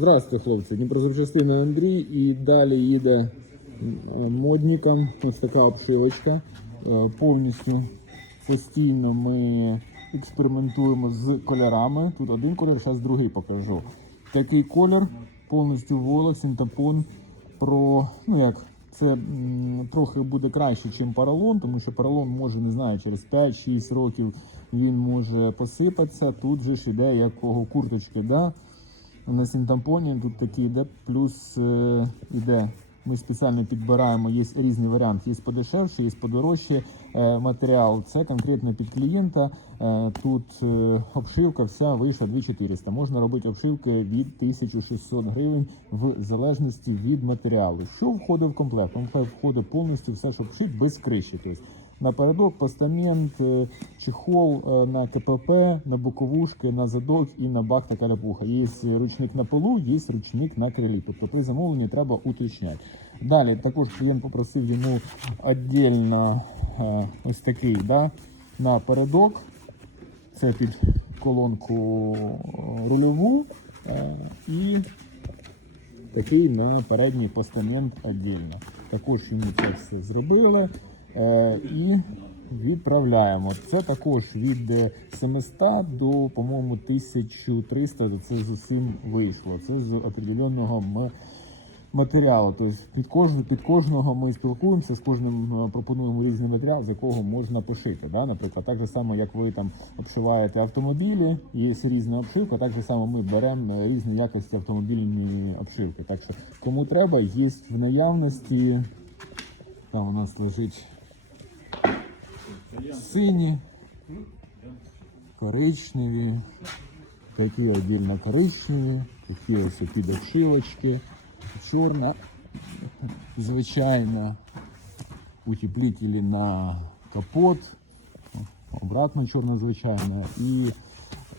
Здравствуйте, хлопці. Дніпрозапчастина Андрій і далі їде м, модником. Ось така обшивочка. Е, Повністю постійно ми експериментуємо з кольорами. Тут один колір, зараз другий покажу. Такий колір, повністю волок, синтепон. Про ну як це трохи буде краще, ніж поролон, тому що поролон може, не знаю, через 5-6 років він може посипатися. Тут же ж іде кого курточки. Да? На синтампоні тут такий йде, плюс е, іде. Ми спеціально підбираємо, є різні варіанти. Є подешевше, є подорожче е, матеріал. Це конкретно під клієнта. Е, тут е, обшивка вся вийшла 2400. Можна робити обшивки від 1600 гривень в залежності від матеріалу. Що входить в комплект? В комплект входить повністю все, що обшит без криші. Тобто напередок, постамент, е, чехол е, на КПП, на боковушки, на задок і на бак та каляпуха. Є ручник на полу, є ручник на крилі. Тобто при замовленні треба уточняти. Далі також клієнт попросив йому віддільно е, ось такий да, напередок. Це під колонку рульову і такий на передній постамент віддільно. Також йому це все зробили. Е, і відправляємо. Це також від е, 700 до, по-моєму, 1300. Це з усім вийшло. Це з определеного матеріалу. Тобто під, кожну, під кожного ми спілкуємося, з кожним е, пропонуємо різний матеріал, з якого можна пошити. Да? Наприклад, так же само, як ви там обшиваєте автомобілі, є різна обшивка, так же само ми беремо е, різні якості автомобільні обшивки. Так що кому треба, є в наявності. Там у нас лежить сині, коричневі, такі віддільно коричневі, такі ось під обшивочки, чорна, звичайно, утеплителі на капот, обратно чорна звичайна і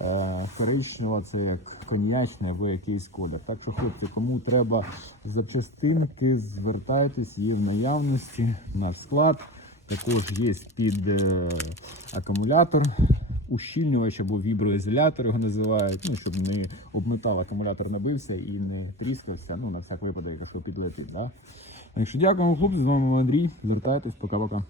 е, коричнева це як коньячне або якийсь кодер. Так що, хлопці, кому треба запчастинки, звертайтесь, є в наявності наш склад. Також є під е, акумулятор, ущільнювач або віброізолятор його називають, ну, щоб не обметал акумулятор набився і не тріскався, ну, на всяк випадок, якщо підлетить. Да? Так що дякуємо, хлопці, з вами Андрій. Звертайтесь, пока-пока.